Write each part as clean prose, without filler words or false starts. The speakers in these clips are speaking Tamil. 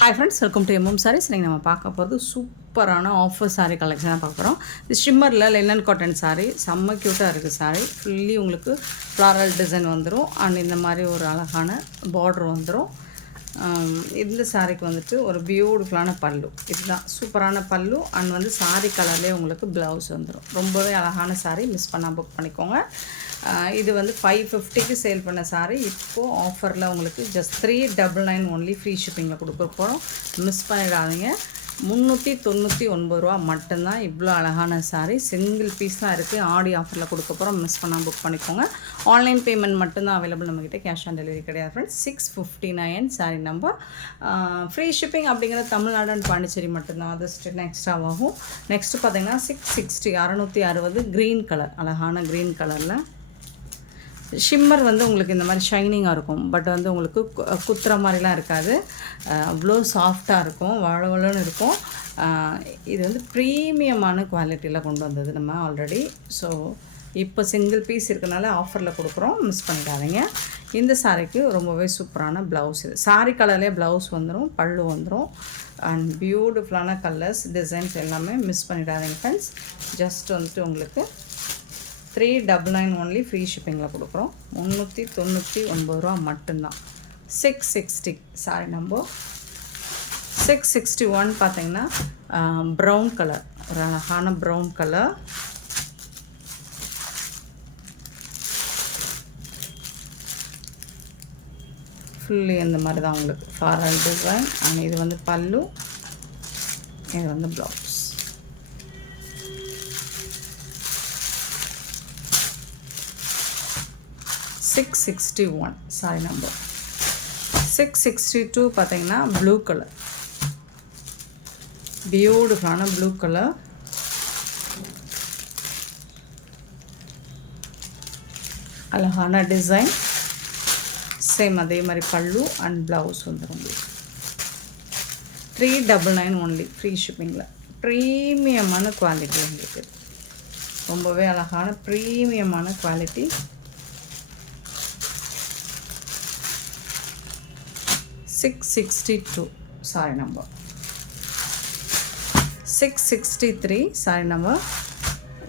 Hi friends, welcome to MM saris. நீங்கள் நம்ம பார்க்க போகிறது சூப்பரான ஆஃபர் சாரீ கலெக்ஷனாக பார்க்க போகிறோம். இது ஷிம்மரில் லெனன் காட்டன் சாரீ, செம்ம க்யூட்டாக இருக்குது சாரீ. ஃபுல்லி உங்களுக்கு ஃப்ளாரல் டிசைன் வந்துடும் அண்ட் இந்த மாதிரி ஒரு அழகான பார்டர் வந்துடும். இந்த சாரீக்கு வந்துட்டு ஒரு பியூட்டிஃபுல்லான பல்லு, இதுதான் சூப்பரான பல்லு அண்ட் வந்து சாரீ கலர்லேயே உங்களுக்கு ப்ளவுஸ் வந்துடும். ரொம்பவே அழகான சாரீ, மிஸ் பண்ணால் புக் பண்ணிக்கோங்க. இது வந்து 550க்கு சேல் பண்ண சாரீ இப்போது ஆஃபரில் உங்களுக்கு ஜஸ்ட் 399 ஒன்லி ஃப்ரீ ஷிப்பிங்கில் கொடுக்க போகிறோம். மிஸ் பண்ணிடாதீங்க. 399 ரூபா மட்டும்தான். இவ்வளோ அழகான சாரீ, சிங்கிள் பீஸ் தான் இருக்குது. ஆடி ஆஃபரில் கொடுக்க போகிறோம். மிஸ் பண்ணால் புக் பண்ணிக்கோங்க. ஆன்லைன் பேமெண்ட் மட்டும்தான் அவைலபிள் நம்மக்கிட்ட, கேஷ் ஆன் டெலிவரி கிடையாது friends. 659 sari number. Free shipping அப்படிங்கிறது தமிழ்நாடு அண்ட் பாண்டிச்சேரி மட்டும்தான், அது ஸ்டேட்னா எக்ஸ்ட்ரா ஆகும். நெக்ஸ்ட்டு பார்த்தீங்கன்னா 660 660 க்ரீன் கலர், அழகான க்ரீன் கலரில் ஷிம்மர் வந்து உங்களுக்கு இந்த மாதிரி ஷைனிங்காக இருக்கும். பட் வந்து உங்களுக்கு குத்துற மாதிரிலாம் இருக்காது, அவ்வளோ சாஃப்டாக இருக்கும், வளவளன்னு இருக்கும். இது வந்து ப்ரீமியமான குவாலிட்டியில் கொண்டு வந்தது நம்ம ஆல்ரெடி. ஸோ இப்போ சிங்கிள் பீஸ் இருக்கனால ஆஃபரில் கொடுக்குறோம், மிஸ் பண்ணிடாதீங்க. இந்த சாரீக்கு ரொம்பவே சூப்பரான ப்ளவுஸ். இது சாரீ கலர்லேயே ப்ளவுஸ் வந்துடும், பல்லு வந்துடும் அண்ட் பியூட்டிஃபுல்லான கலர்ஸ், டிசைன்ஸ் எல்லாமே மிஸ் பண்ணிடாதீங்க ஃப்ரெண்ட்ஸ். ஜஸ்ட் வந்துட்டு உங்களுக்கு 399 ஒன்லி ஃப்ரீ ஷிப்பிங்கில் கொடுக்குறோம். 399 ரூபா மட்டும்தான். 660 சாரி நம்பர் 661 பார்த்தீங்கன்னா ப்ரௌன் கலர், ஒரு அழகான ப்ரௌன் கலர். ஃபுல்லி இந்த மாதிரி தான் உங்களுக்கு ஃபாரல் டிசைன் அண்ட் இது வந்து பல்லு, இது வந்து ப்ளவுஸ். 661 சாரி நம்பர் 662 பார்த்தீங்கன்னா ப்ளூ கலர், பியூட்டிஃபுல்லான ப்ளூ கலர். அழகான டிசைன், சேம் அதே மாதிரி பல்லு அண்ட் ப்ளவுஸ் வந்துடும். 399 ஒன்லி ஃப்ரீ ஷிப்பிங்கில். ப்ரீமியமான குவாலிட்டி உங்களுக்கு, ரொம்பவே அழகான ப்ரீமியமான quality. 662 sari number 663 sari number.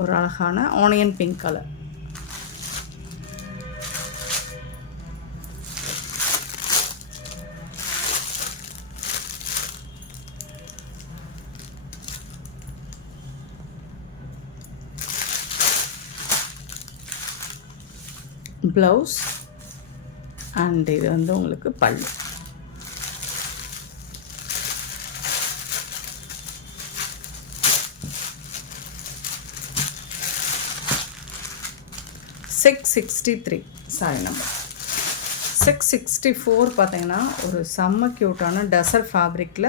ஒரு அழகான onion pink colour, blouse and இது வந்து உங்களுக்கு பல்லு. $663 சாரி நம்பர் 664 பார்த்தீங்கன்னா ஒரு செம்ம க்யூட்டான டசர் ஃபேப்ரிக்கில்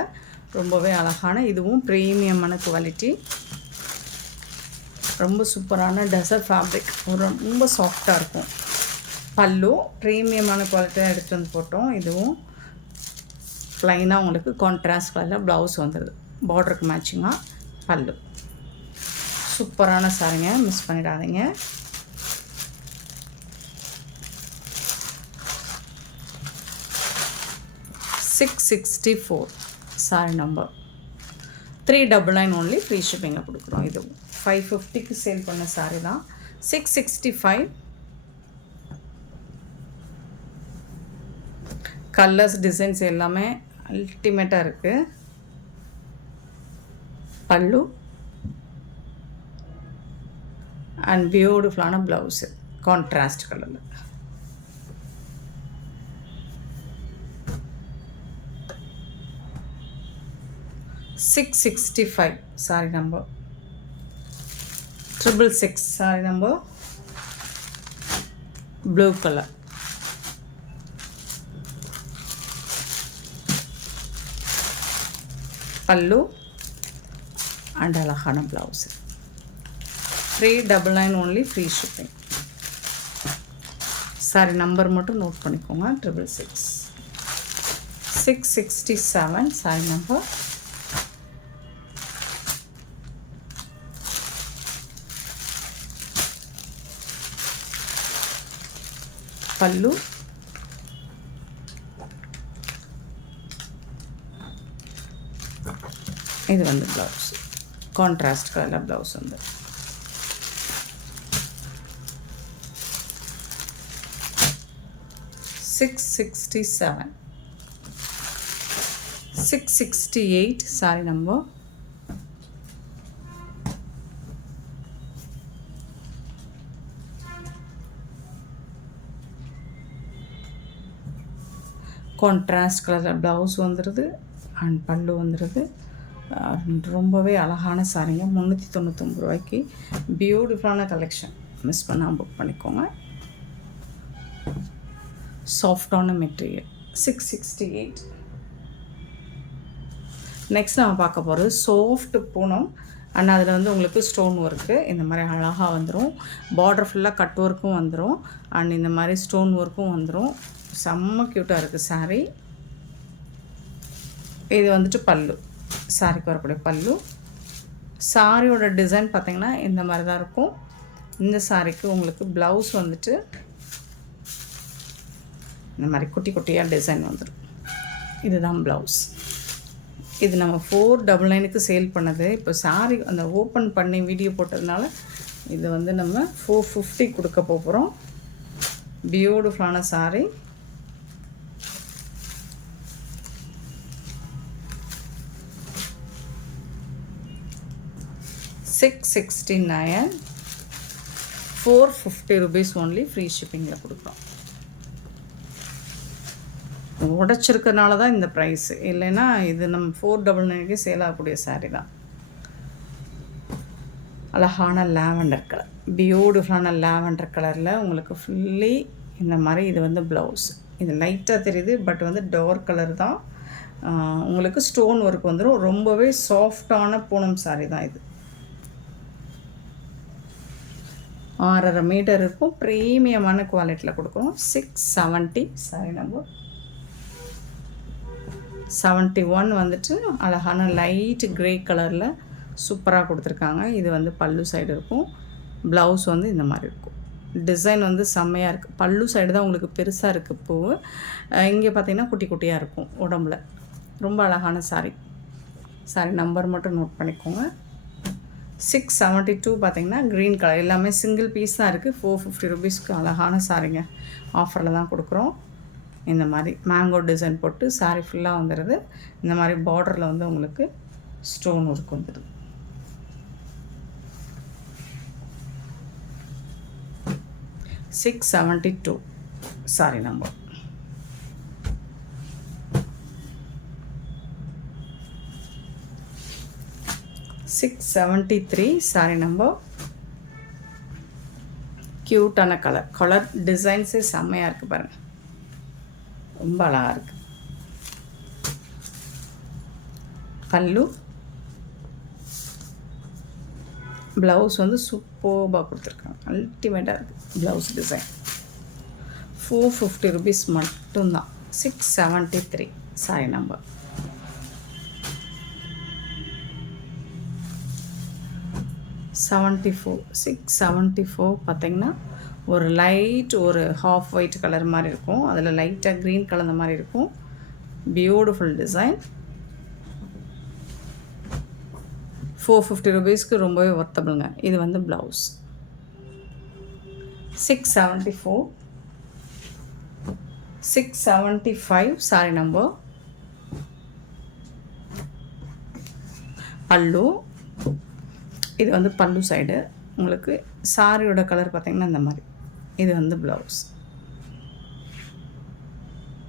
ரொம்பவே அழகான, இதுவும் ப்ரீமியமான குவாலிட்டி, ரொம்ப சூப்பரான டசர் ஃபேப்ரிக், ரொம்ப சாஃப்டாக இருக்கும். பல்லு ப்ரீமியமான குவாலிட்டியாக எடுத்துகிட்டு வந்து போட்டோம். இதுவும் ப்ளைனாக உங்களுக்கு கான்ட்ராஸ்ட் கலரில் ப்ளவுஸ் வந்துடுது, பார்டருக்கு மேட்சிங்காக பல்லு. சூப்பரான சாரிங்க, மிஸ் பண்ணிடாதீங்க. 664 சாரி நம்பர் 399 ஒன்லி ஃப்ரீ ஷிப்பிங்கில் கொடுக்குறோம். இதுவும் 550க்கு சேல் பண்ண சாரி தான். 665 கலர்ஸ், டிசைன்ஸ் எல்லாமே அல்டிமேட்டாக இருக்குது. பல்லு அண்ட் பியூட்டிஃபுல்லான ப்ளவுஸு கான்ட்ராஸ்ட் கலரில். 665 sorry number 666 sorry number blue colour. பல்லு அண்ட் அழகான blouse. 399 only free shipping. Sorry number மட்டும் நோட் பண்ணிக்கோங்க, 666. 667 சாரி நம்பர் பல்லு இது வந்து ப்ளவுஸ், கான்ட்ராஸ்ட் கலர் ப்ளவுஸ் வந்து. $667, $668 sorry number. Contrast colour blouse வந்துடுது அண்ட் பல்லு வந்துடுது. ரொம்பவே அழகான சாரீங்க. 399 ரூபாய்க்கு பியூட்டிஃபுல்லான கலெக்ஷன். மிஸ் பண்ணாமல் புக் பண்ணிக்கோங்க. சாஃப்டான மெட்டீரியல். 668. நெக்ஸ்ட் நம்ம பார்க்க போகிறது சாஃப்ட் பூனம் அண்ட் அதில் வந்து உங்களுக்கு ஸ்டோன் ஒர்க்கு இந்த மாதிரி அழகாக வந்துடும். பார்டர் ஃபுல்லாக கட் ஒர்க்கும் வந்துடும் அண்ட் இந்த மாதிரி ஸ்டோன் ஒர்க்கும் வந்துடும். செம்ம க்யூட்டாக இருக்குது சாரீ. இது வந்துட்டு பல்லு, சாரிக்கு வரக்கூடிய பல்லு. சாரியோட டிசைன் பார்த்திங்கன்னா இந்த மாதிரி தான் இருக்கும். இந்த சாரிக்கு உங்களுக்கு ப்ளவுஸ் வந்துட்டு இந்த மாதிரி குட்டி குட்டியாக டிசைன் வந்துடும். இதுதான் ப்ளவுஸ். இது நம்ம 499க்கு சேல் பண்ணது. இப்போ சாரி அந்த ஓப்பன் பண்ணி வீடியோ போட்டதுனால இது வந்து நம்ம 450 கொடுக்க போகிறோம். பியூட்டிஃபுல்லான சாரி. $669, 450 rupees only. ஃப்ரீ ஷிப்பிங்கில் கொடுக்குறோம். உடச்சிருக்கிறதுனால தான் இந்த ப்ரைஸு, இல்லைன்னா இது நம்ம 499க்கு சேல் ஆகக்கூடிய சாரீ தான். அழகான லாவெண்டர் கலர், பியூட்டிஃபுல்லான லாவெண்டர் கலரில் உங்களுக்கு ஃபுல்லி இந்த மாதிரி. இது வந்து ப்ளவுஸ். இது லைட்டாக தெரியுது பட் வந்து டார்க் கலர் தான். உங்களுக்கு ஸ்டோன் ஒர்க் வந்துடும். ரொம்பவே சாஃப்டான பூனம் சாரீ தான் இது. 6.5 மீட்டர் இருக்கும். ப்ரீமியமான குவாலிட்டியில் கொடுக்குறோம். 670 சாரி நம்பர். 71 வந்துட்டு அழகான லைட் க்ரே கலரில் சூப்பராக கொடுத்துருக்காங்க. இது வந்து பல்லு சைடு இருக்கும். ப்ளவுஸ் வந்து இந்த மாதிரி இருக்கும். டிசைன் வந்து செம்மையாக இருக்குது. பல்லு சைடு தான் உங்களுக்கு பெருசாக இருக்குது பூ. இங்கே பார்த்திங்கன்னா குட்டி குட்டியாக இருக்கும் உடம்புல. ரொம்ப அழகான சாரி. சாரி நம்பர் மட்டும் நோட் பண்ணிக்கோங்க. 672 பார்த்திங்கன்னா க்ரீன் கலர். எல்லாமே சிங்கிள் பீஸ் தான் இருக்குது. 450 ரூபீஸ்க்கு அழகான சாரிங்க. ஆஃபரில் தான் கொடுக்குறோம். இந்த மாதிரி மேங்கோ டிசைன் போட்டு சாரி ஃபுல்லாக வந்துடுது. இந்த மாதிரி பார்டரில் வந்து உங்களுக்கு ஸ்டோன் ஒர்க் வந்துடுது. $672 சாரி நம்பர். $673 sorry number. க்யூட்டான கலர் டிசைன்ஸே செம்மையாக இருக்குது பாருங்கள். ரொம்ப அழகாக இருக்குது. பல்லு, ப்ளவுஸ் வந்து சூப்பராக கொடுத்துருக்காங்க. அல்டிமேட்டாக இருக்குது ப்ளவுஸ் டிசைன். 450 ரூபீஸ் மட்டும்தான். 673 சாரி நம்பர். $674 பார்த்திங்கன்னா ஒரு லைட் ஒரு ஹாஃப் ஒயிட் கலர் மாதிரி இருக்கும். அதில் லைட்டாக க்ரீன் கலந்த மாதிரி இருக்கும். Beautiful design. 450 ரூபீஸ்க்கு ரொம்பவே ஒர்த்தபிளுங்க. இது வந்து ப்ளவுஸ். 674. 675 sorry number. பல்லு, இது வந்து பல்லு சைடு. உங்களுக்கு சாரியோட கலர் பார்த்திங்கன்னா இந்த மாதிரி. இது வந்து ப்ளவுஸ்.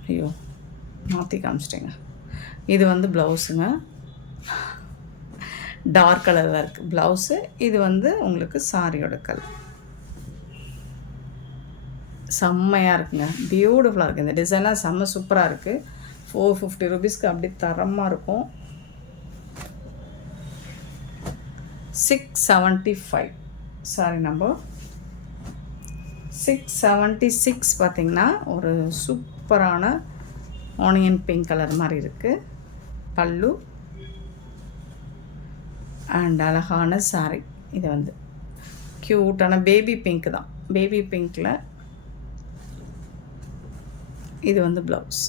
ஐயோ மாற்றி காமிச்சிட்டேங்க. இது வந்து ப்ளவுஸுங்க. டார்க் கலரில் இருக்குது ப்ளவுஸு. இது வந்து உங்களுக்கு சாரியோட கலர். செம்மையாக இருக்குங்க. பியூட்டிஃபுல்லாக இருக்குது. இந்த டிசைன்லாம் செம்ம சூப்பராக இருக்குது. 450 ரூபீஸ்க்கு அப்படி தரமாக இருக்கும். 675 சாரி நம்பர். 676 பார்த்திங்கன்னா ஒரு சூப்பரான ஆனியன் பிங்க் கலர் மாதிரி இருக்குது. பல்லு அண்ட் அழகான சாரி. இது வந்து க்யூட்டான பேபி பிங்க் தான். பேபி பிங்க்கில் இது வந்து ப்ளவுஸ்.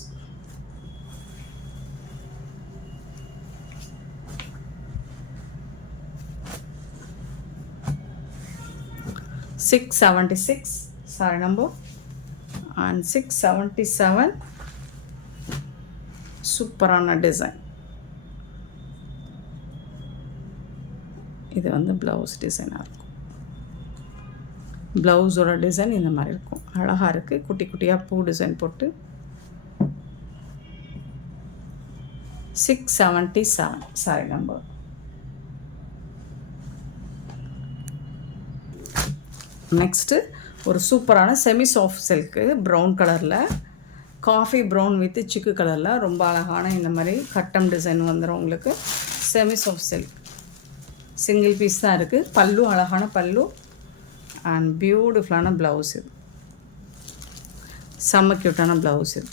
676 saree number and 677 சூப்பரான டிசைன். இது வந்து ப்ளவுஸ் டிசைனாக இருக்கும். ப்ளவுஸோட டிசைன் இந்த மாதிரி இருக்கும். அழகாக இருக்குது. குட்டி குட்டியாக பூ டிசைன் போட்டு 677 சாரி நம்பர். நெக்ஸ்ட்டு ஒரு சூப்பரான செமி சாஃப்ட் சில்க்கு ப்ரௌன் கலரில், காஃபி ப்ரௌன் வித் சிக்கு கலரில் ரொம்ப அழகான இந்த மாதிரி கட்டம் டிசைன் வந்துடும் உங்களுக்கு. Semi soft silk single piece தான் இருக்குது. பல்லு அழகான பல்லு அண்ட் பியூட்டிஃபுல்லான ப்ளவுஸ். இது செம்ம க்யூட்டான ப்ளவுஸ். இது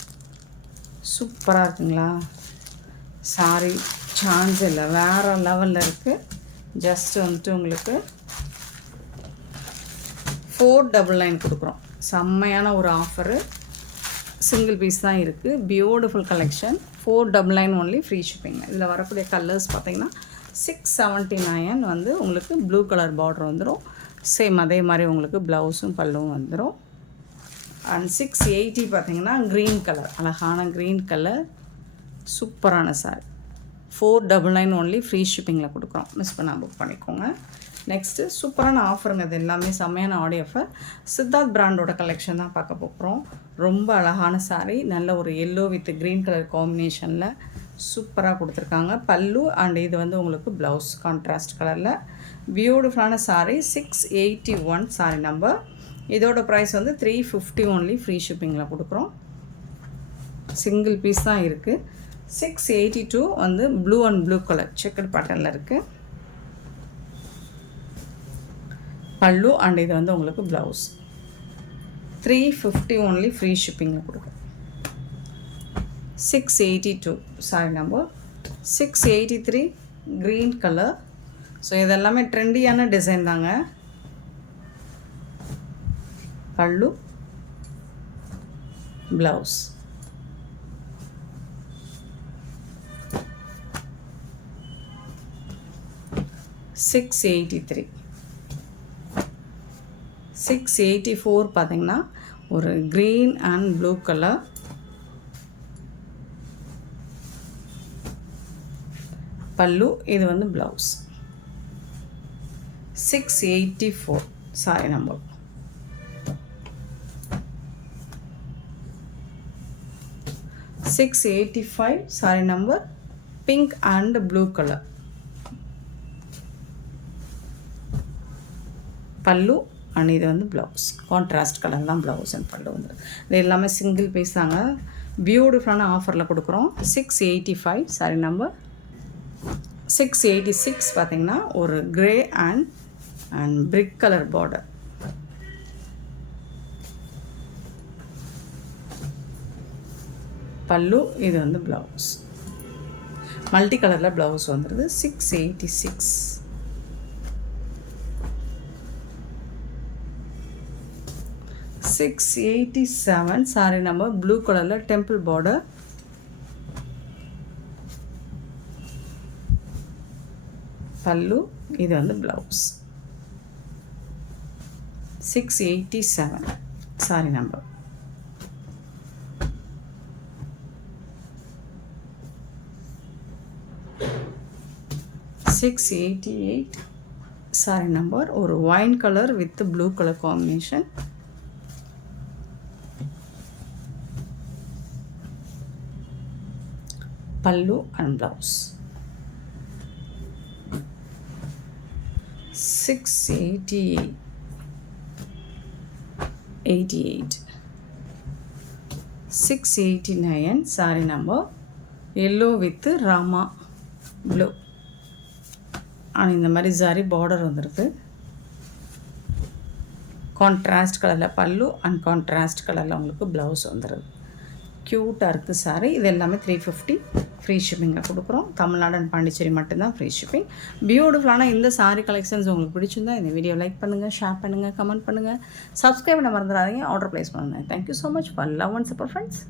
சூப்பராக இருக்குங்களா? சாரி சான்ஸ் இல்லை, வேறு லெவலில் இருக்குது. ஜஸ்ட் வந்துட்டு உங்களுக்கு 499 கொடுக்குறோம். செம்மையான ஒரு ஆஃபரு. சிங்கிள் பீஸ் தான் இருக்குது. Beautiful collection. 499 only, free shipping. இதில் வரக்கூடிய கலர்ஸ் பார்த்திங்கன்னா 679 வந்து உங்களுக்கு ப்ளூ கலர் பார்டர் வந்துடும். சேம் அதே மாதிரி உங்களுக்கு ப்ளவுஸும் பல்லுவும் வந்துடும். அண்ட் 680 பார்த்திங்கன்னா க்ரீன் கலர், அழகான க்ரீன் கலர், சூப்பரான சாரி. 499 ஒன்லி, ஃப்ரீ ஷிப்பிங்கில் கொடுக்குறோம். மிஸ் பண்ணால் புக் பண்ணிக்கோங்க. நெக்ஸ்ட்டு சூப்பரான ஆஃபருங்க. இது எல்லாமே செம்மையான ஆடி ஆஃபர். சித்தார்த் பிராண்டோட கலெக்ஷன் தான் பார்க்க போகிறோம். ரொம்ப அழகான சாரீ, நல்ல ஒரு எல்லோ வித் க்ரீன் கலர் காம்பினேஷனில் சூப்பராக கொடுத்துருக்காங்க. பல்லு அண்ட் இது வந்து உங்களுக்கு ப்ளவுஸ் கான்ட்ராஸ்ட் கலரில் பியூட்டிஃபுல்லான சாரீ. 681 sorry number. இதோட ப்ரைஸ் வந்து 350 ஒன்லி, ஃப்ரீ ஷிப்பிங்கில் கொடுக்குறோம். சிங்கிள் பீஸ் தான் இருக்குது. 682 வந்து blue and blue colour checked பேட்டர்னில் இருக்குது. பல்லு அண்ட் இது வந்து உங்களுக்கு ப்ளவுஸ். 350 ஒன்லி, ஃப்ரீ ஷிப்பிங்கில் கொடுக்குறோம். 682 sorry number. 683 green colour. So இதெல்லாமே ட்ரெண்டியான டிசைன் தாங்க. பல்லு ப்ளவுஸ். $683. 684 பார்த்திங்கன்னா ஒரு க்ரீன் அண்ட் ப்ளூ கலர். பல்லு இது வந்து blouse. 684 sorry number. $685 sorry number. Pink and blue colour. பல்லு அண்ட் இது வந்து ப்ளவுஸ். கான்ட்ராஸ்ட் கலர் தான் ப்ளவுஸ் அண்ட் பல்லு வந்து. இது எல்லாமே சிங்கிள் பீஸ் தாங்க. பியூட்டிஃபுல்லான ஆஃபரில் கொடுக்குறோம். 685 சாரி நம்பர். 686 பார்த்திங்கன்னா ஒரு grey and brick colour border. பல்லு இது வந்து ப்ளவுஸ். மல்டி கலரில் ப்ளவுஸ் வந்துடுது. 686. 687 சாரி நம்பர். ப்ளூ கலரில் டெம்பிள் பார்டர். பல்லு இது வந்து blouse. 687 sari number. 688 sari number. ஒரு wine colour with blue colour combination. Pallu and blouse. 688. 689 sari number. Yellow with Rama blue and இந்த மாதிரி சாரி பார்டர் வந்துருக்கு. கான்ட்ராஸ்ட் கலரில் பல்லு அண்ட் கான்ட்ராஸ்ட் கலரில் உங்களுக்கு ப்ளவுஸ் வந்துடுது. க்யூட்டாக இருக்குது சாரி. இது எல்லாமே 350 ஃப்ரீ ஷிப்பிங்கில் கொடுக்குறோம். தமிழ்நாடு அண்ட் பாண்டிச்சேரி மட்டும்தான் ஃப்ரீ ஷிப்பிங். பியூட்டிஃபுல்லான இந்த சாரி கலெக்ஷன்ஸ் உங்களுக்கு பிடிச்சிருந்தா இந்த வீடியோ லைக் பண்ணுங்கள், ஷேர் பண்ணுங்கள், கமெண்ட் பண்ணுங்கள், சப்ஸ்கிரைப் பண்ண மறந்துடாதீங்க, ஆர்டர் ப்ளேஸ் பண்ணுங்கள். Thank you so much for love and support friends.